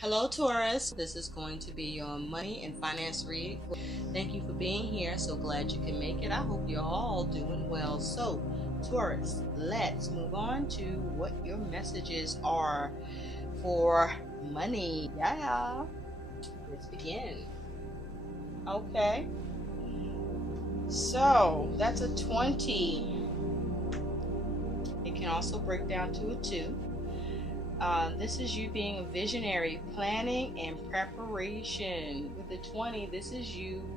Hello Taurus, this is going to be your money and finance read. Thank you for being here. So glad you can make it. I hope you're all doing well. So Taurus, let's move on to what your messages are for money. Yeah, let's begin. Okay, so that's a 20. It can also break down to a 2. This is you being a visionary, planning and preparation. With the 20, this is you.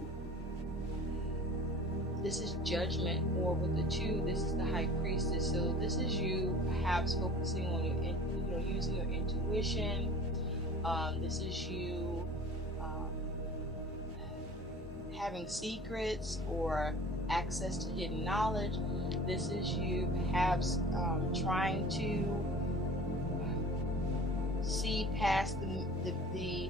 This is judgment. Or with the 2, this is the high priestess. So this is you perhaps focusing on your, using your intuition. This is you having secrets or access to hidden knowledge. This is you perhaps trying to see past the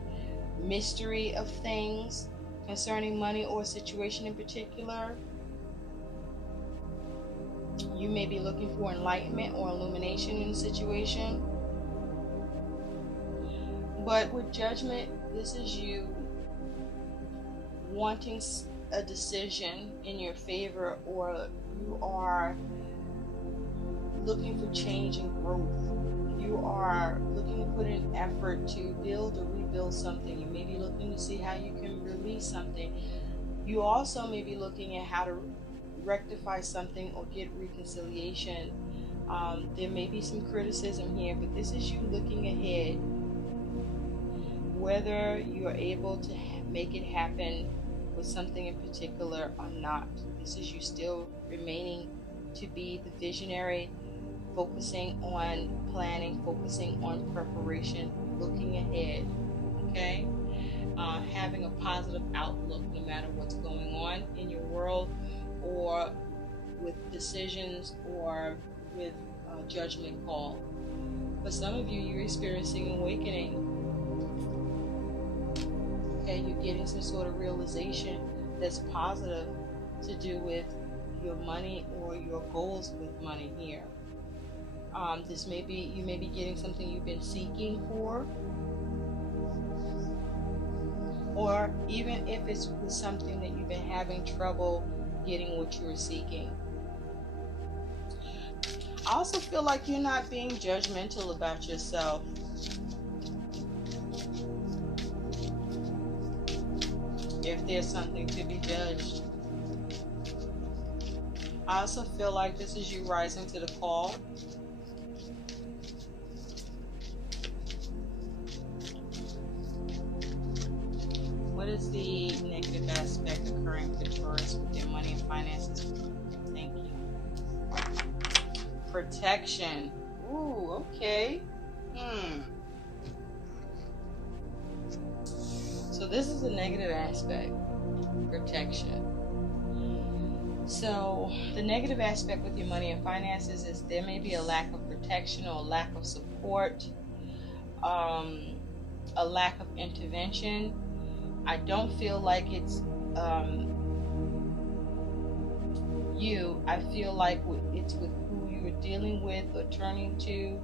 mystery of things concerning money or a situation in particular. You may be looking for enlightenment or illumination in a situation. But with judgment, this is you wanting a decision in your favor, or you are looking for change and growth. You are looking to put in effort to build or rebuild something. You may be looking to see how you can release something. You also may be looking at how to rectify something or get reconciliation. There may be some criticism here, but this is you looking ahead. Whether you are able to make it happen with something in particular or not. This is you still remaining to be the visionary, focusing on planning, focusing on preparation, looking ahead, okay? Having a positive outlook no matter what's going on in your world, or with decisions, or with judgment call. For some of you, you're experiencing awakening. Okay, you're getting some sort of realization that's positive to do with your money or your goals with money here. This may be, you may be getting something you've been seeking for, or even if it's with something that you've been having trouble getting what you were seeking. I also feel like you're not being judgmental about yourself. If there's something to be judged. I also feel like this is you rising to the call. What is the negative aspect occurring for Taurus with their money and finances? Thank you. Protection. Ooh, okay. So this is a negative aspect, protection. So the negative aspect with your money and finances is there may be a lack of protection or a lack of support, a lack of intervention. I don't feel like it's you. I feel like it's with who you are dealing with or turning to.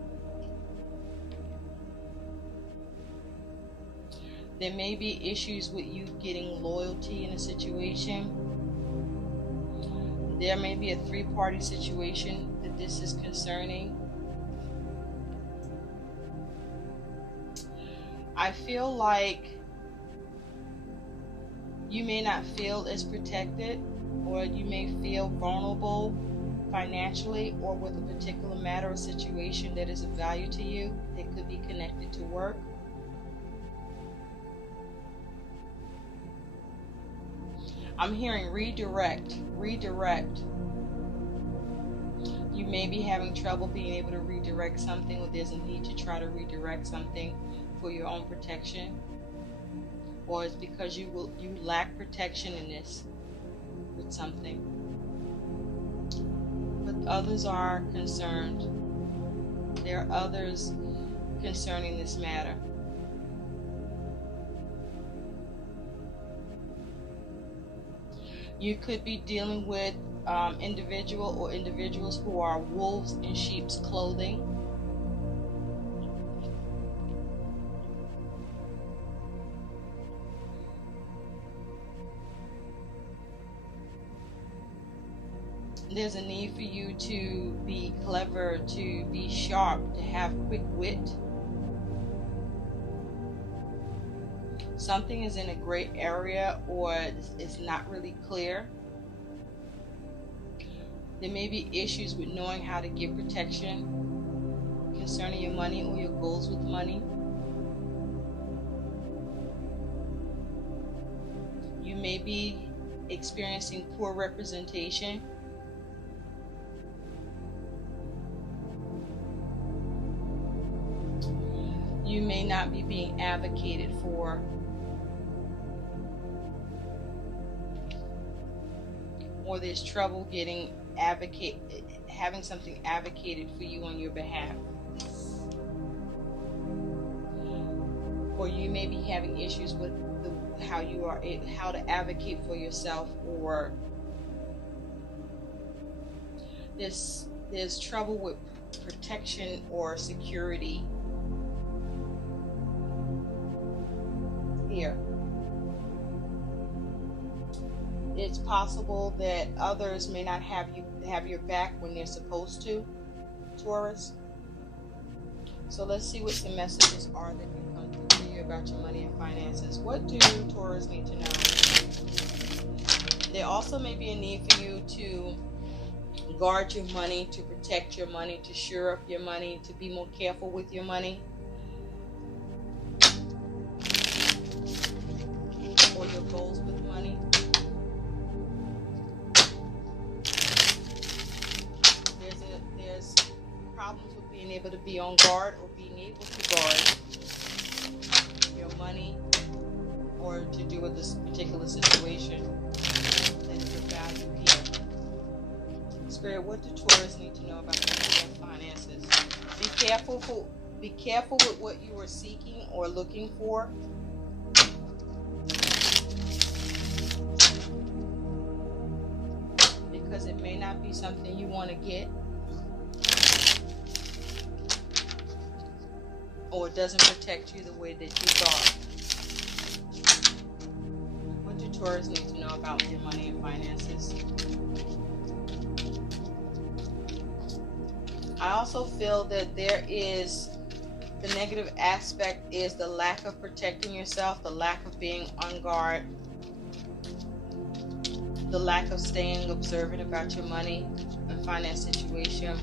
There may be issues with you getting loyalty in a situation. There may be a 3-party situation that this is concerning. I feel like you may not feel as protected, or you may feel vulnerable financially or with a particular matter or situation that is of value to you. It could be connected to work. I'm hearing redirect. You may be having trouble being able to redirect something, or there's a need to try to redirect something for your own protection. Or it's because you lack protection in this with something. But others are concerned. There are others concerning this matter. You could be dealing with individuals who are wolves in sheep's clothing. There's a need for you to be clever, to be sharp, to have quick wit. Something is in a gray area or it's not really clear. There may be issues with knowing how to give protection concerning your money or your goals with money. You may be experiencing poor representation. You may not be being advocated for. Or there's trouble having something advocated for you on your behalf. Or you may be having issues with how to advocate for yourself, or there's trouble with protection or security here. It's possible that others may not have your back when they're supposed to, Taurus. So let's see what the messages are that can come through for you about your money and finances. What do Taurus need to know? There also may be a need for you to guard your money, to protect your money, to shore up your money, to be more careful with your money, or your goals with money. There's problems with being able to be on guard or being able to guard your money, or to do with this particular situation that is your value here. Spirit, what do Taurus need to know about their finances? Be careful with what you are seeking or looking for. Because it may not be something you want to get, or it doesn't protect you the way that you thought. What do Taurus need to know about their money and finances? I also feel that there is the negative aspect is the lack of protecting yourself, the lack of being on guard, the lack of staying observant about your money and finance situation.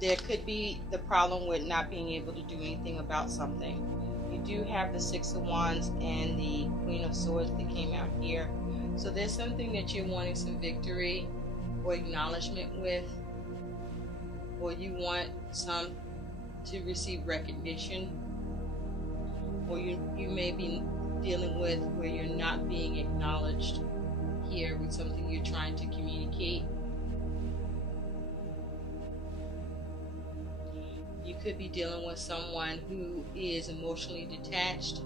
There could be the problem with not being able to do anything about something. You do have the Six of Wands and the Queen of Swords that came out here. So there's something that you're wanting some victory or acknowledgement with, or you want some to receive recognition, or you may be dealing with where you're not being acknowledged here with something you're trying to communicate. You could be dealing with someone who is emotionally detached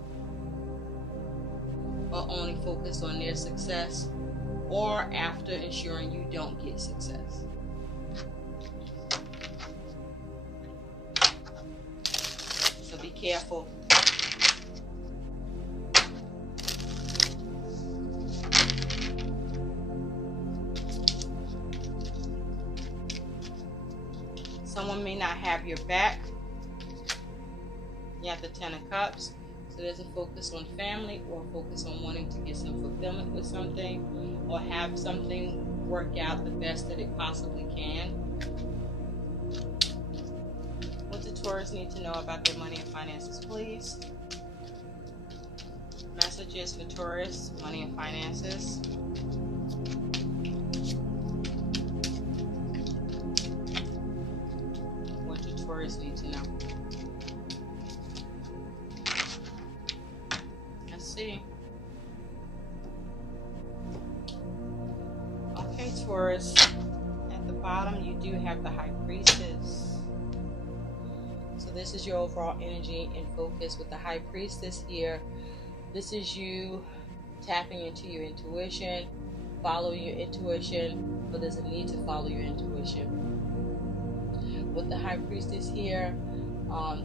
or only focused on their success, or after ensuring you don't get success. So be careful. Someone may not have your back. You have the Ten of Cups. So there's a focus on family, or a focus on wanting to get some fulfillment with something, or have something work out the best that it possibly can. What do Taurus need to know about their money and finances, please? Messages for Taurus, money and finances. What do Taurus need to know? Let's see. Okay, Taurus. At the bottom, you do have the High Priestess. So this is your overall energy and focus with the High Priestess here. This is you tapping into your intuition, following your intuition, but there's a need to follow your intuition. With the High Priestess here,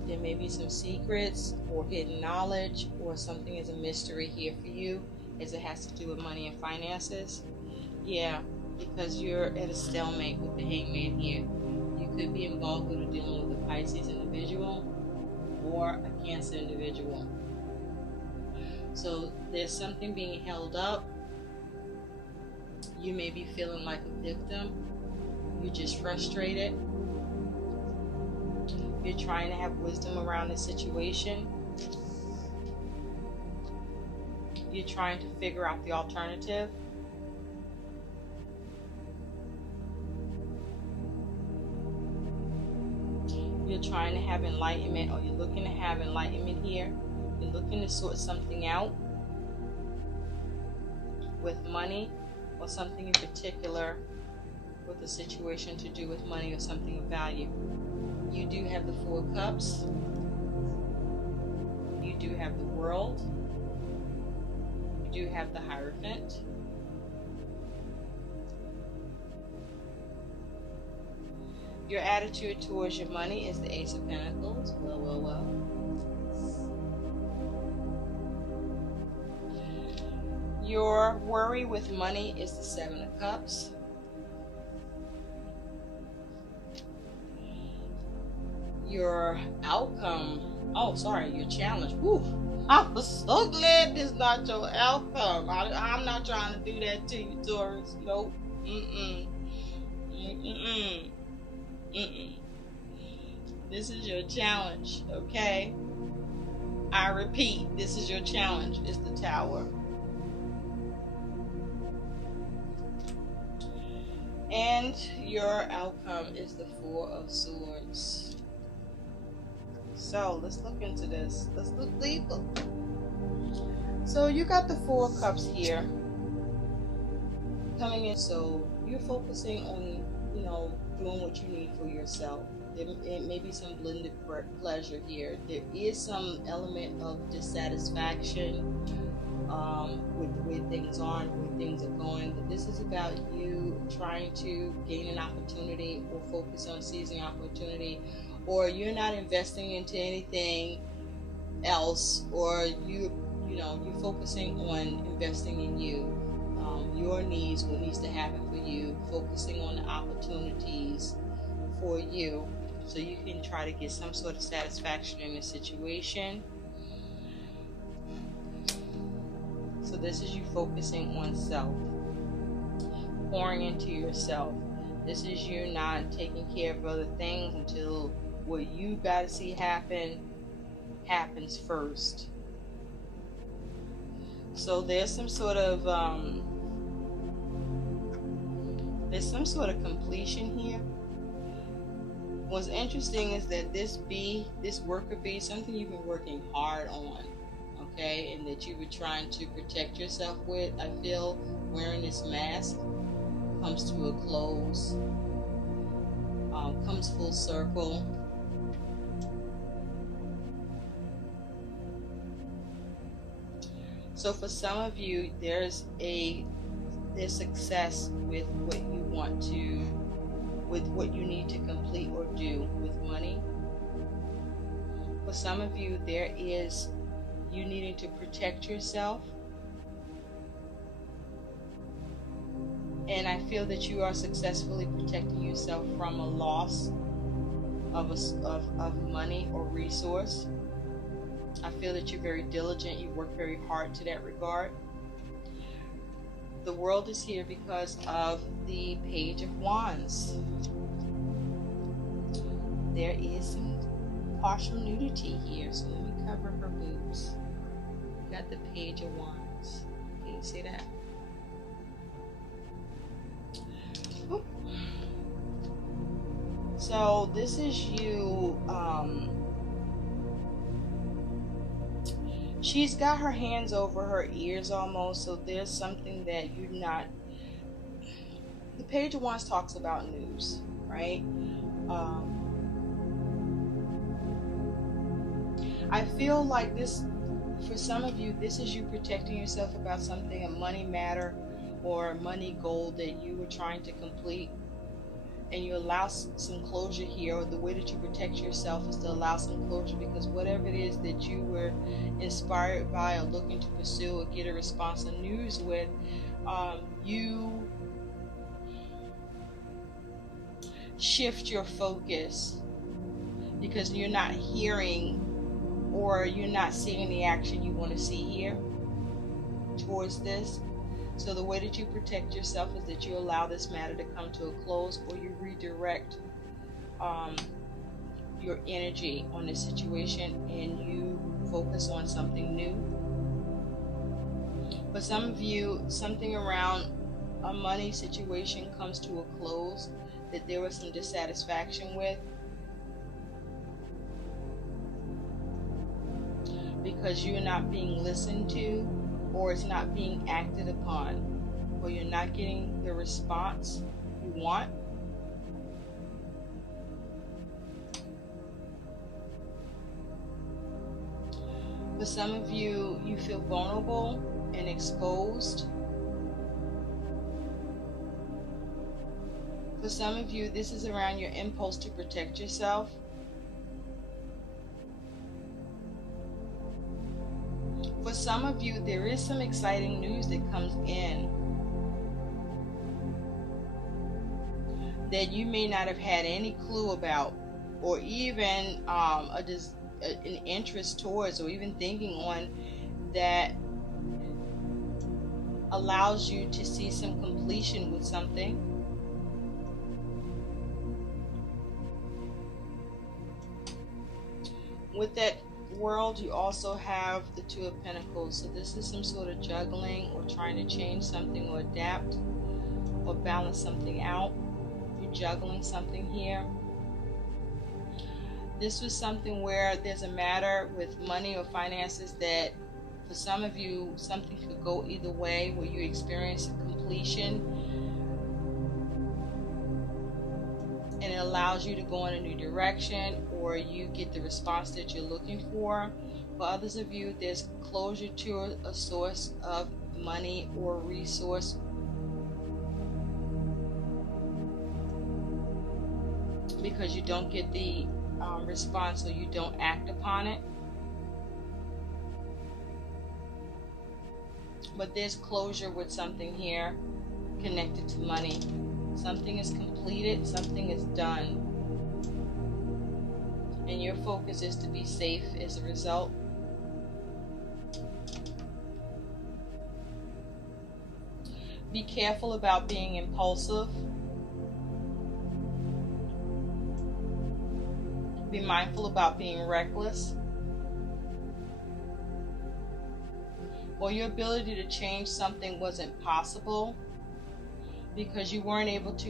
There may be some secrets or hidden knowledge, or something is a mystery here for you as it has to do with money and finances. Yeah, because you're at a stalemate with the Hangman here. You could be involved with or dealing with a Pisces individual or a Cancer individual. So there's something being held up. You may be feeling like a victim. You're just frustrated. You're trying to have wisdom around the situation. You're trying to figure out the alternative. You're trying to have enlightenment, or you're looking to have enlightenment here. You're looking to sort something out with money, or something in particular with a situation to do with money or something of value. You do have the Four of Cups. You do have the World. You do have the Hierophant. Your attitude towards your money is the Ace of Pentacles. Well. Your worry with money is the Seven of Cups. Your outcome, your challenge. Woo, I'm so glad this is not your outcome. I'm not trying to do that to you, Taurus. Nope. This is your challenge, okay? I repeat, this is your challenge. It's the Tower. And your outcome is the Four of Swords. So let's look into this. Let's look deeper. So you got the Four of Cups here coming in. So you're focusing on, doing what you need for yourself. It may be some blended pleasure here. There is some element of dissatisfaction with the way things are and the way things are going. But this is about you trying to gain an opportunity or focus on seizing opportunity, or you're not investing into anything else, or you're focusing on investing in you. Your needs, what needs to happen for you, focusing on the opportunities for you, so you can try to get some sort of satisfaction in the situation. So this is you focusing on self, pouring into yourself. This is you not taking care of other things until what you got to see happens first. So there's some sort of completion here. What's interesting is that this work could be something you've been working hard on, okay, and that you were trying to protect yourself with. I feel wearing this mask comes to a close, comes full circle. So for some of you, there's success with what you want to, with what you need to complete or do with money. For some of you, there is you needing to protect yourself. And I feel that you are successfully protecting yourself from a loss of money or resource. I feel that you're very diligent. You work very hard to that regard. The World is here because of the Page of Wands. There is some partial nudity here, so let me cover her boobs. We got the Page of Wands. Can you see that? Oop. So this is you. She's got her hands over her ears almost, so there's something that you're not. The Page of Wands talks about news, right? I feel like this, for some of you, this is you protecting yourself about something, a money matter or a money goal that you were trying to complete. and you allow some closure here, or the way that you protect yourself is to allow some closure, because whatever it is that you were inspired by or looking to pursue or get a response or news with, you shift your focus because you're not hearing or you're not seeing the action you want to see here towards this. So the way that you protect yourself is that you allow this matter to come to a close, or you redirect your energy on this situation and you focus on something new. For some of you, something around a money situation comes to a close that there was some dissatisfaction with, because you're not being listened to, or it's not being acted upon, or you're not getting the response you want. For some of you, you feel vulnerable and exposed. For some of you, this is around your impulse to protect yourself. For some of you, there is some exciting news that comes in that you may not have had any clue about, or even an interest towards, or even thinking on, that allows you to see some completion with something. With that world, you also have the Two of Pentacles. So this is some sort of juggling, or trying to change something, or adapt, or balance something out. You're juggling something here. This was something where there's a matter with money or finances that, for some of you, something could go either way, where you experience completion and it allows you to go in a new direction, or you get the response that you're looking for. For others of you, there's closure to a source of money or resource, because you don't get the response, or you don't act upon it. But there's closure with something here connected to money. Something is completed, something is done, and your focus is to be safe as a result. Be careful about being impulsive. Be mindful about being reckless, or your ability to change something wasn't possible because you weren't able to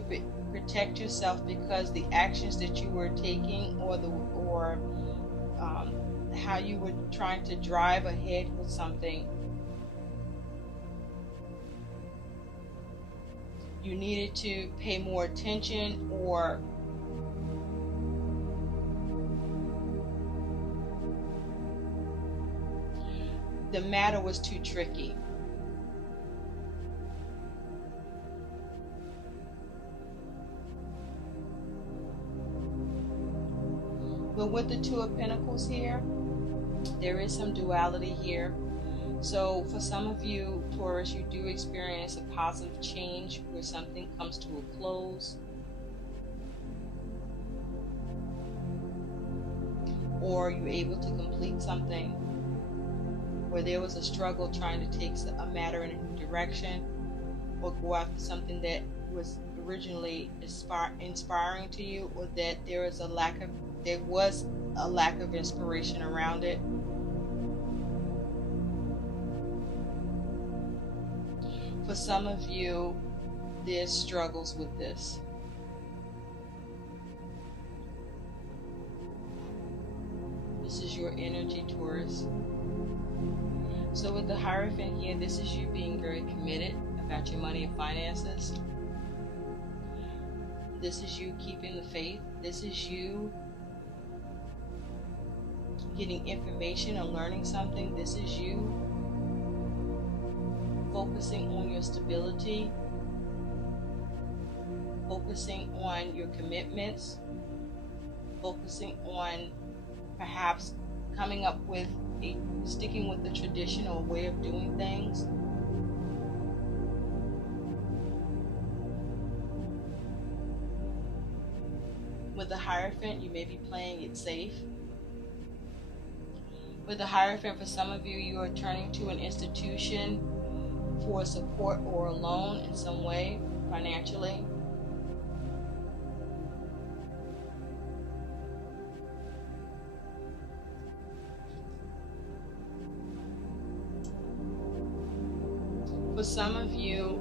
protect yourself, because the actions that you were taking, or how you were trying to drive ahead with something, you needed to pay more attention, or the matter was too tricky. But with the Two of Pentacles here, there is some duality here. So for some of you, Taurus, you do experience a positive change where something comes to a close, or you're able to complete something where there was a struggle trying to take a matter in a new direction, or go after something that was originally inspiring to you, or that there was a lack of inspiration around it. For some of you, there's struggles with this. This is your energy, Taurus. So with the Hierophant here, this is you being very committed about your money and finances. This is you keeping the faith. This is you getting information or learning something. This is you focusing on your stability. focusing on your commitments, focusing on perhaps coming up with sticking with the traditional way of doing things. With the Hierophant, you may be playing it safe. With the Hierophant, for some of you, you are turning to an institution for support or a loan in some way, financially. For some of you,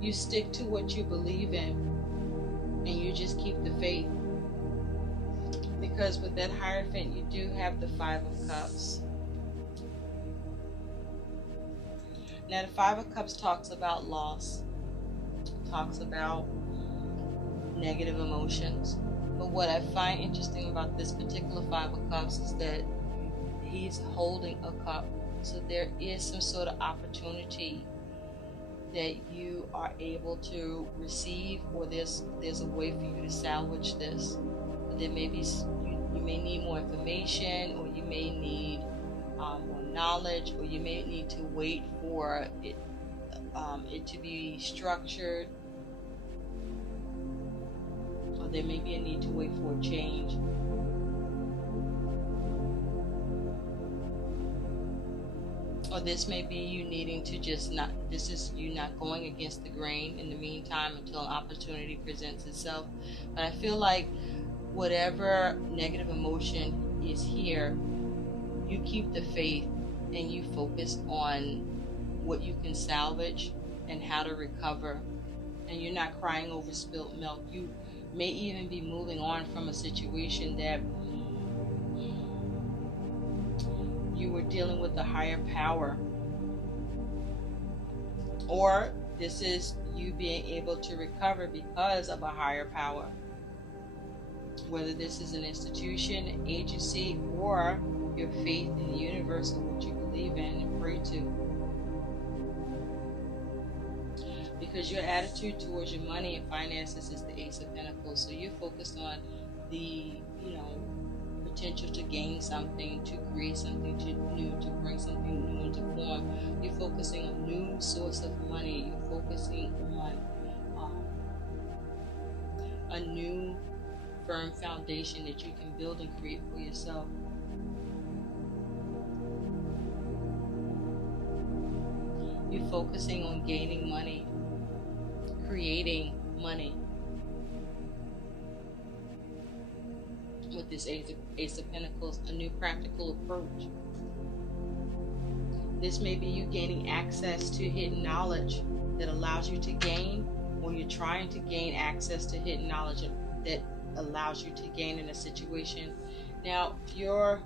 you stick to what you believe in and you just keep the faith. Because with that Hierophant, you do have the Five of Cups. Now the Five of Cups talks about loss, talks about negative emotions. But what I find interesting about this particular Five of Cups is that he's holding a cup. So there is some sort of opportunity that you are able to receive, or there's a way for you to salvage this. There may be, you may need more information, or you may need more knowledge, or you may need to wait for it to be structured, or there may be a need to wait for a change. Or this may be you needing to just not, this is you not going against the grain in the meantime until an opportunity presents itself. But I feel like whatever negative emotion is here, you keep the faith and you focus on what you can salvage and how to recover. And you're not crying over spilt milk. You may even be moving on from a situation that you were dealing with a higher power, or this is you being able to recover because of a higher power, whether this is an institution, an agency, or your faith in the universe and what you believe in and pray to. Because your attitude towards your money and finances is the Ace of Pentacles, so you're focused on the potential to gain something, to create something new, to bring something new into form. You're focusing on new source of money. You're focusing on a new firm foundation that you can build and create for yourself. You're focusing on gaining money, creating money. With this Ace of Pentacles, a new practical approach. This may be you gaining access to hidden knowledge that allows you to gain, or you're trying to gain access to hidden knowledge that allows you to gain in a situation. Now, your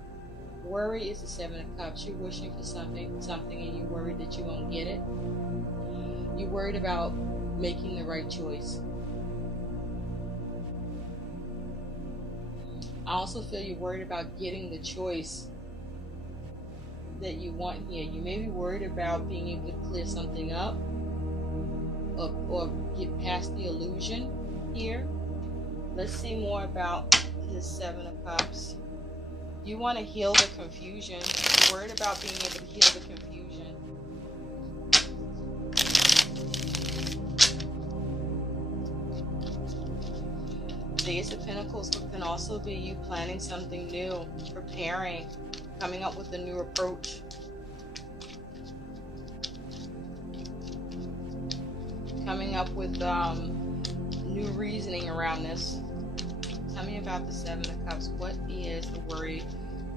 worry is the Seven of Cups. You're wishing for something, and you're worried that you won't get it. You're worried about making the right choice. I also feel you're worried about getting the choice that you want here. You may be worried about being able to clear something up, or get past the illusion here. Let's see more about this Seven of Cups. You want to heal the confusion. You're worried about being able to heal the confusion. The Ace of Pentacles can also be you planning something new, preparing, coming up with a new approach. Coming up with new reasoning around this. Tell me about the Seven of Cups. What is the worry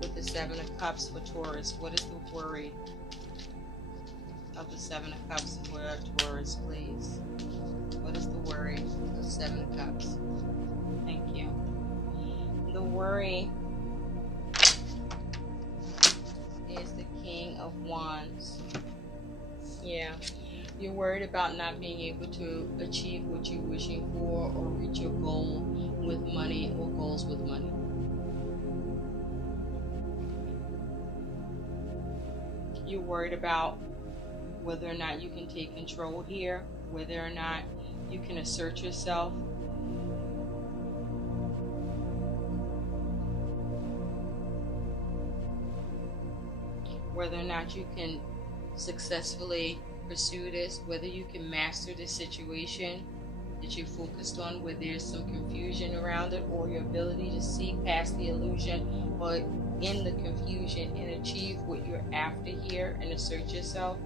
with the Seven of Cups for Taurus? What is the worry of the Seven of Cups for Taurus, please? What is the worry of the Seven of Cups? Thank you. The worry is the King of Wands. Yeah. You're worried about not being able to achieve what you're wishing for or reach your goal. with money or goals with money. You're worried about whether or not you can take control here, whether or not you can assert yourself. Whether or not you can successfully pursue this, whether you can master this situation that you're focused on, where there's some confusion around it, or your ability to see past the illusion or in the confusion and achieve what you're after here and assert yourself.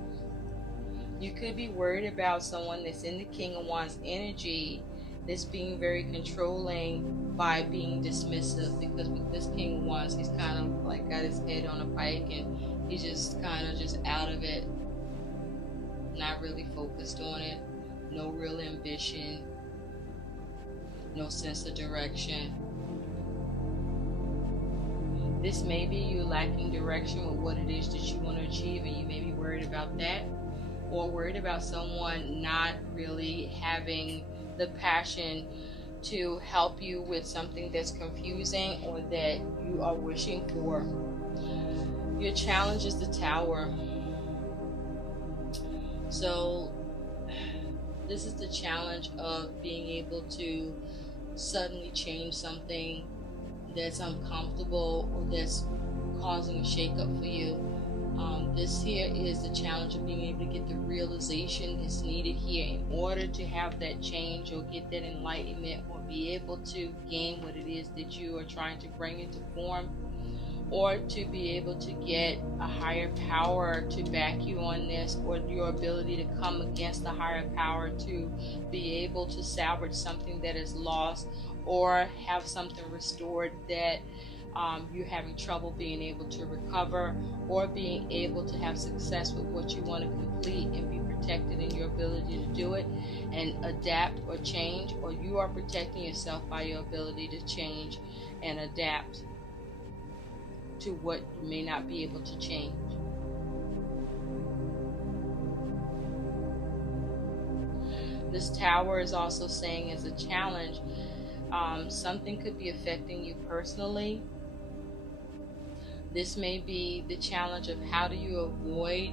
You could be worried about someone that's in the King of Wands energy that's being very controlling by being dismissive, because with this King of Wands, he's kind of like got his head on a pike and he's just kind of just out of it, not really focused on it, no real ambition, no sense of direction. This may be you lacking direction with what it is that you want to achieve, and you may be worried about that, or worried about someone not really having the passion to help you with something that's confusing or that you are wishing for. Your challenge is the Tower. So this is the challenge of being able to suddenly change something that's uncomfortable or that's causing a shakeup for you. This here is the challenge of being able to get the realization that's needed here in order to have that change or get that enlightenment or be able to gain what it is that you are trying to bring into form, or to be able to get a higher power to back you on this, or your ability to come against the higher power to be able to salvage something that is lost, or have something restored that you're having trouble being able to recover, or being able to have success with what you want to complete and be protected in your ability to do it and adapt or change, or you are protecting yourself by your ability to change and adapt to what you may not be able to change. This Tower is also saying as a challenge, something could be affecting you personally. This may be the challenge of how do you avoid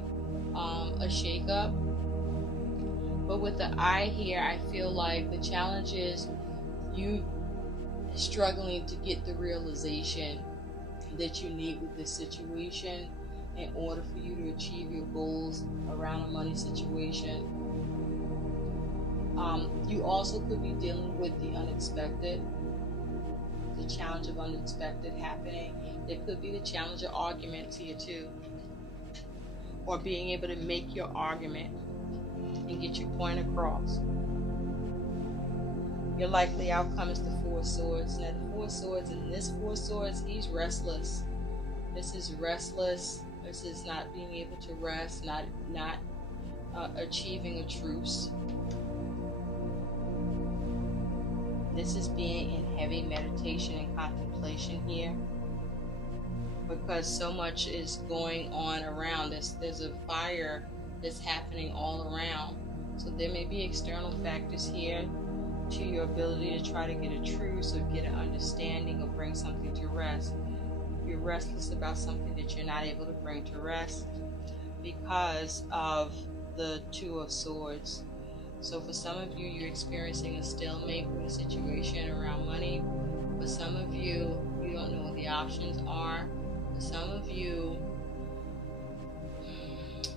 a shakeup. But with the Eye here, I feel like the challenge is you struggling to get the realization that you need with this situation in order for you to achieve your goals around a money situation. You also could be dealing with the unexpected, the challenge of unexpected happening. There could be the challenge of arguments here too, or being able to make your argument and get your point across. Your likely outcome is the Four of Swords. Now the Four of Swords, and this Four of Swords, he's restless. This is restless. This is not being able to rest, not achieving a truce. This is being in heavy meditation and contemplation here, because so much is going on around us. There's a fire that's happening all around. So there may be external factors here to your ability to try to get a truce or get an understanding or bring something to rest. You're restless about something that you're not able to bring to rest because of the Two of Swords. So for some of you, you're experiencing a stalemate with a situation around money. For some of you, you don't know what the options are. For some of you,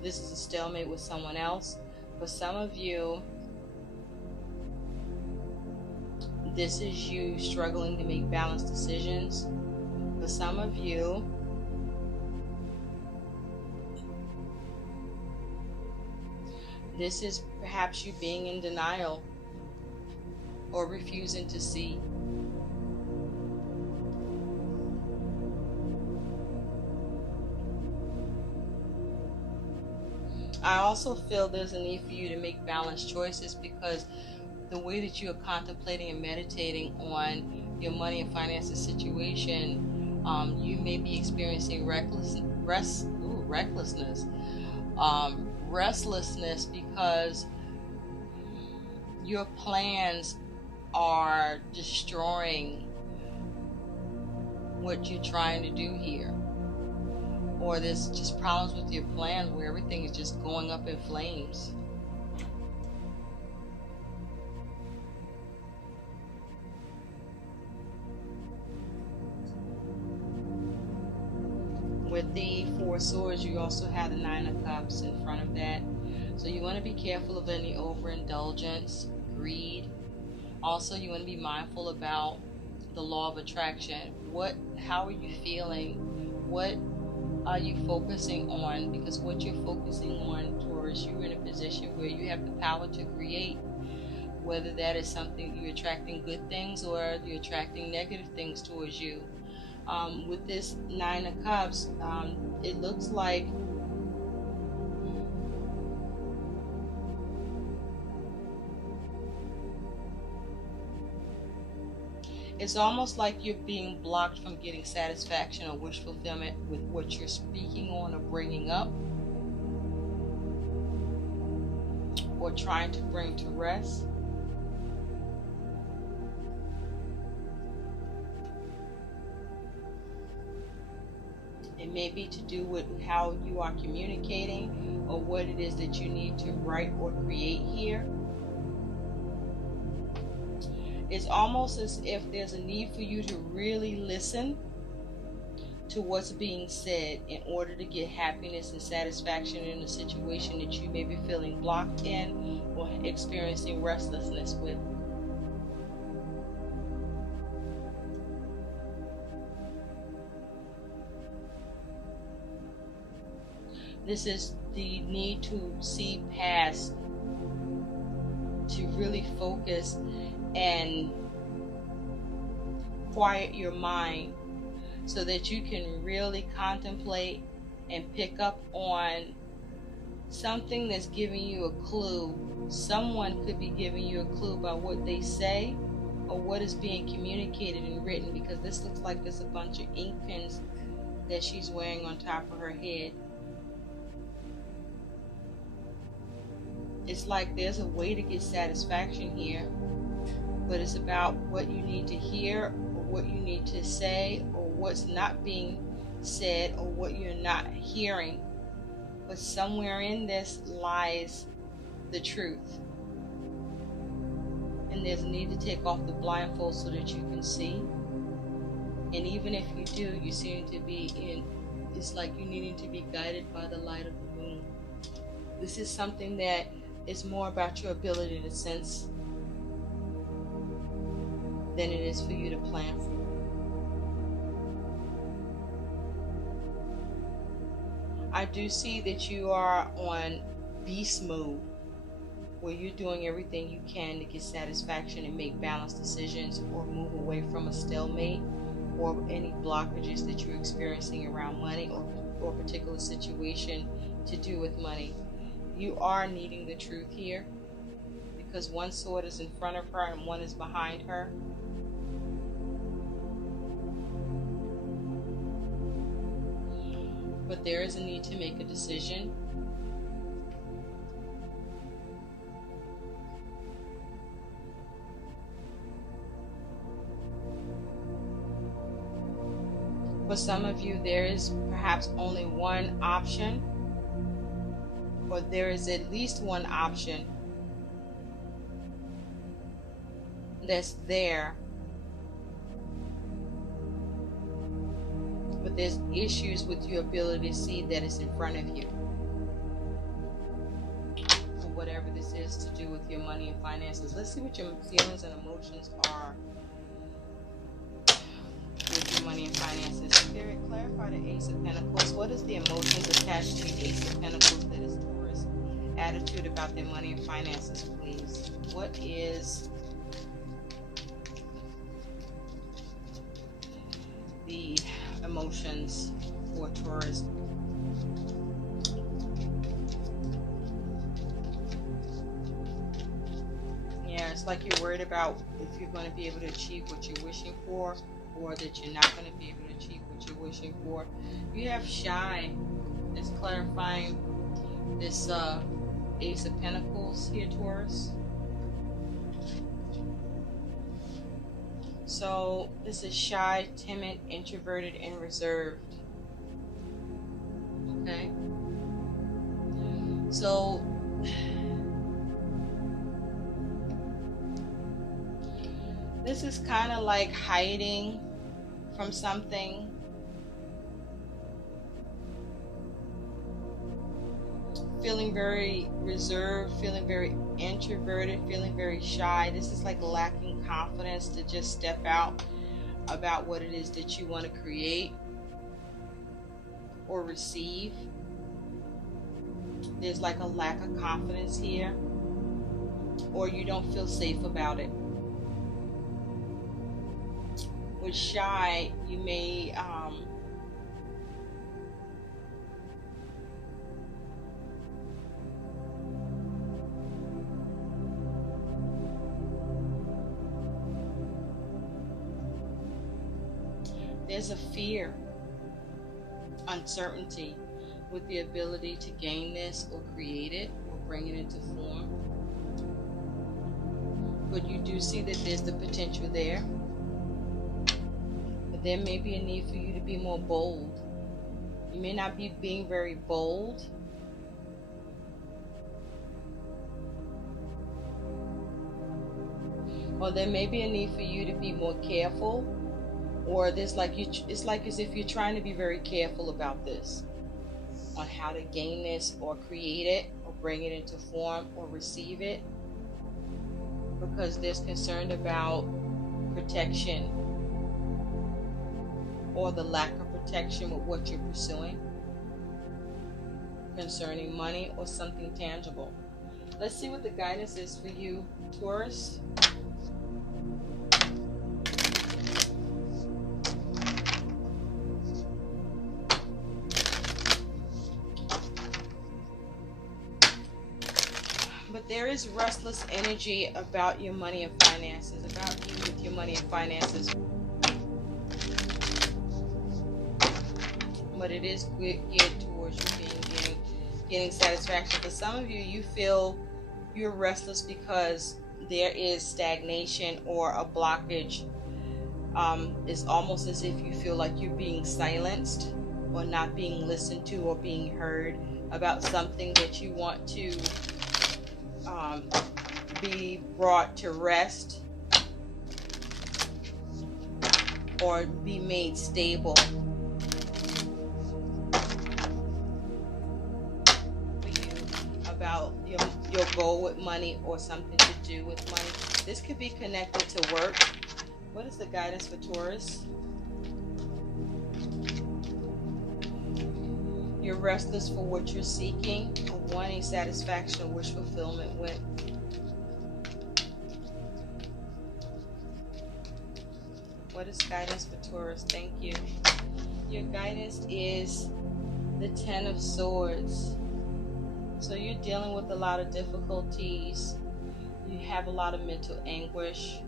this is a stalemate with someone else. For some of you, this is you struggling to make balanced decisions. For some of you, this is perhaps you being in denial or refusing to see. I also feel there's a need for you to make balanced choices, because the way that you are contemplating and meditating on your money and finances situation, you may be experiencing restlessness because your plans are destroying what you're trying to do here. Or there's just problems with your plans where everything is just going up in flames. With the Four of Swords, you also have the Nine of Cups in front of that. So you want to be careful of any overindulgence, greed. Also, you want to be mindful about the law of attraction. How are you feeling? What are you focusing on? Because what you're focusing on, Taurus, you're in a position where you have the power to create. Whether that is something you're attracting good things or you're attracting negative things towards you. With this Nine of Cups, it looks like it's almost like you're being blocked from getting satisfaction or wish fulfillment with what you're speaking on or bringing up or trying to bring to rest. It may be to do with how you are communicating or what it is that you need to write or create here. It's almost as if there's a need for you to really listen to what's being said in order to get happiness and satisfaction in a situation that you may be feeling blocked in or experiencing restlessness with. This is the need to see past, to really focus and quiet your mind so that you can really contemplate and pick up on something that's giving you a clue. Someone could be giving you a clue by what they say or what is being communicated and written, because this looks like there's a bunch of ink pens that she's wearing on top of her head. It's like there's a way to get satisfaction here, but it's about what you need to hear or what you need to say or what's not being said or what you're not hearing. But somewhere in this lies the truth. And there's a need to take off the blindfold so that you can see. And even if you do, you seem to be it's like you needing to be guided by the light of the moon. This is something that is more about your ability to sense than it is for you to plan for. I do see that you are on beast mode, where you're doing everything you can to get satisfaction and make balanced decisions or move away from a stalemate or any blockages that you're experiencing around money or a particular situation to do with money. You are needing the truth here, because one sword is in front of her and one is behind her. But there is a need to make a decision. For some of you, there is perhaps only one option, or there is at least one option that's there, but there's issues with your ability to see that it's in front of you, for whatever this is to do with your money and finances. Let's see what your feelings and emotions are with your money and finances. Spirit, clarify the Ace of Pentacles. What is the emotions attached to the Ace of Pentacles that is Taurus' attitude about their money and finances, please? What is the emotions for Taurus? Yeah, it's like you're worried about if you're going to be able to achieve what you're wishing for, or that you're not going to be able to achieve what you're wishing for. You have shy. It's clarifying this Ace of Pentacles here, Taurus. So this is shy, timid, introverted, and reserved. Okay. So this is kind of like hiding from something. Feeling very reserved, feeling very introverted, feeling very shy. This is like lacking confidence to just step out about what it is that you want to create or receive. There's like a lack of confidence here, or you don't feel safe about it. With shy, you may there's a fear, uncertainty with the ability to gain this or create it or bring it into form. But you do see that there's the potential there. But there may be a need for you to be more bold. You may not be being very bold. Or there may be a need for you to be more careful. Or there's like it's like as if you're trying to be very careful about this, on how to gain this or create it or bring it into form or receive it, because there's concern about protection or the lack of protection with what you're pursuing concerning money or something tangible. Let's see what the guidance is for you, Taurus. But there is restless energy about your money and finances, about you with your money and finances. But it is geared towards you getting satisfaction. For some of you, you feel you're restless because there is stagnation or a blockage. It's almost as if you feel like you're being silenced or not being listened to or being heard about something that you want to be brought to rest or be made stable. For you, about your goal with money or something to do with money. This could be connected to work. What is the guidance for Taurus? You're restless for what you're seeking, or wanting satisfaction or wish fulfillment with. What is guidance for Taurus? Thank you. Your guidance is the Ten of Swords. So you're dealing with a lot of difficulties. You have a lot of mental anguish.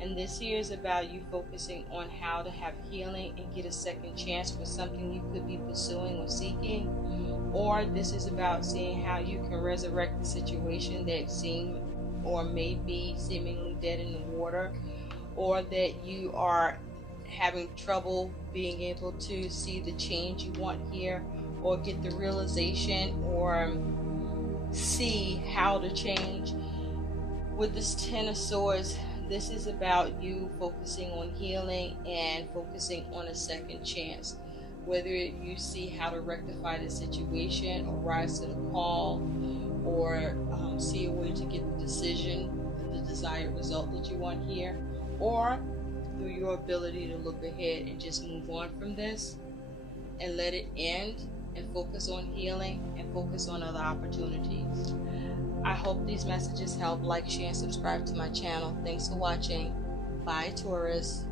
And this here is about you focusing on how to have healing and get a second chance for something you could be pursuing or seeking. Or this is about seeing how you can resurrect the situation that seemed or may be seemingly dead in the water, or that you are having trouble being able to see the change you want here, or get the realization or see how to change. With this Ten of Swords, this is about you focusing on healing and focusing on a second chance. Whether you see how to rectify the situation or rise to the call, or see a way to get the decision and the desired result that you want here, or through your ability to look ahead and just move on from this and let it end and focus on healing and focus on other opportunities. I hope these messages help. Like, share, and subscribe to my channel. Thanks for watching. Bye, Taurus.